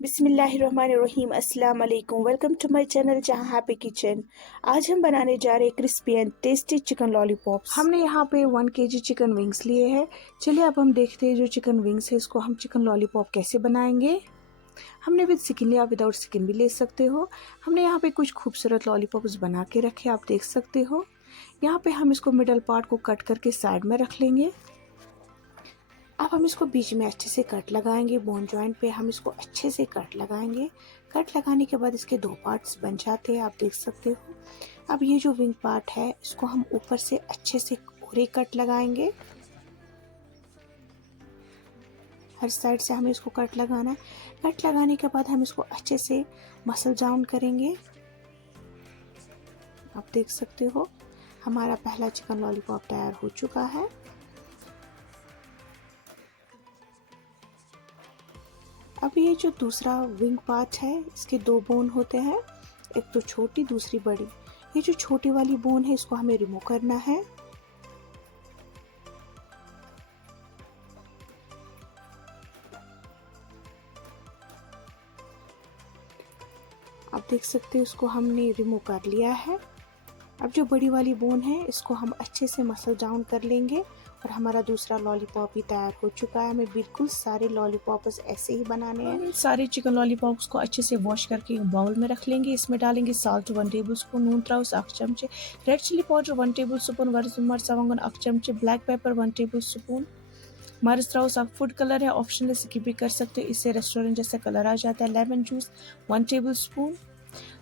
बिस्मिल्लाहिर्रहमानिर्रहीम अस्सलाम वालेकुम। वेलकम टू माय चैनल जहां हैप्पी किचन। आज हम बनाने जा रहे हैं crispy and tasty chicken lollipops. हमने यहाँ पे 1 kg चिकन विंग्स लिए हैं। चलिए अब हम देखते हैं जो चिकन विंग्स है इसको हम चिकन लॉलीपॉप कैसे बनाएंगे। हमने विद स्किन या विदाउट स्किन भी ले सकते हो। हमने यहाँ पे कुछ खूबसूरत लॉलीपॉप्स बना के रखे, आप देख सकते हो। यहाँ पे हम इसको मिडल पार्ट को कट करके साइड में रख लेंगे। अब हम इसको बीच में अच्छे से कट लगाएंगे, बोन जॉइंट पे हम इसको अच्छे से कट लगाएंगे। कट लगाने के बाद इसके 2 पार्ट्स बन जाते हैं, आप देख सकते हो। अब ये जो विंग पार्ट है इसको हम ऊपर से अच्छे से पूरे कट लगाएंगे। हर साइड से हमें इसको कट लगाना है। कट लगाने के बाद हम इसको अच्छे से मसल डाउन करेंगे। आप देख सकते हो हमारा पहला चिकन लॉलीपॉप तैयार हो चुका है। अब ये जो दूसरा विंग पार्ट है इसके 2 बोन होते हैं, एक तो छोटी दूसरी बड़ी। ये जो छोटी वाली बोन है इसको हमें रिमूव करना है। आप देख सकते हो इसको हमने रिमूव कर लिया है। अब जो बड़ी वाली बोन है इसको हम अच्छे से मसल डाउन कर लेंगे और हमारा दूसरा लॉलीपॉप भी तैयार हो चुका है। हमें बिल्कुल सारे लॉलीपॉप्स ऐसे ही बनाने हैं। सारे चिकन लॉलीपॉप्स को अच्छे से वॉश करके एक बाउल में रख लेंगे। इसमें डालेंगे साल्ट 1 टेबल स्पून, नून त्राउस 1 चमचे, red chilli powder 1 tablespoon, मर्चावंगन 1 चमचे, ब्लैक पेपर 1 टेबल स्पून, मर्च त्राउस आप फूड कलर है ऑप्शनल, स्किप भी कर सकते हो, इससे रेस्टोरेंट जैसा कलर आ जाता है। Lemon juice 1 table spoon,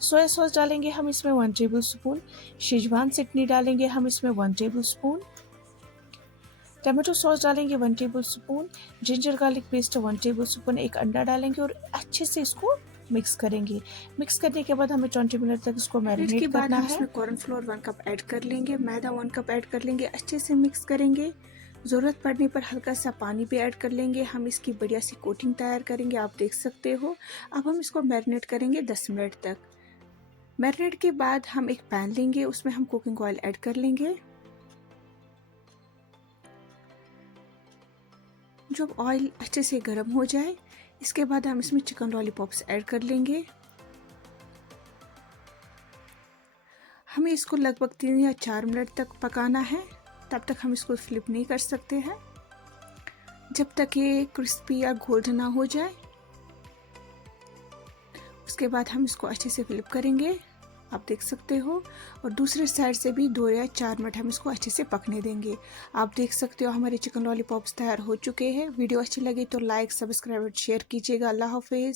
soya sauce डालेंगे हम इसमें 1 टेबल स्पून, शेजवान चटनी डालेंगे हम इसमें 1 टेबल स्पून, टमाटो सॉस डालेंगे 1 table spoon, ginger garlic paste 1 table spoon, एक अंडा डालेंगे और अच्छे से इसको मिक्स करेंगे। मिक्स करने के बाद हमें 20 मिनट तक इसको मैरिनेट करना है। इसमें कॉर्नफ्लोर 1 कप ऐड कर लेंगे, मैदा 1 कप ऐड कर लेंगे, अच्छे से मिक्स करेंगे। ज़रूरत पड़ने पर हल्का सा पानी भी ऐड कर लेंगे। हम इसकी बढ़िया सी कोटिंग तैयार करेंगे, आप देख सकते हो। अब हम इसको मैरिनेट करेंगे 10 मिनट तक। मैरिनेट के बाद हम एक पैन लेंगे, उसमें हम कुकिंग ऑयल ऐड कर लेंगे। जब ऑयल अच्छे से गर्म हो जाए इसके बाद हम इसमें चिकन लॉलीपॉप्स ऐड कर लेंगे। हमें इसको लगभग 3 या 4 मिनट तक पकाना है, तब तक हम इसको फ्लिप नहीं कर सकते हैं जब तक ये क्रिस्पी या गोल्डन ना हो जाए। उसके बाद हम इसको अच्छे से फ्लिप करेंगे, आप देख सकते हो। और दूसरे साइड से भी 2 या 4 मिनट हम इसको अच्छे से पकने देंगे। आप देख सकते हो हमारे चिकन लॉलीपॉप्स तैयार हो चुके हैं। वीडियो अच्छी लगी तो लाइक, सब्सक्राइब और शेयर कीजिएगा। अल्लाह हाफिज़।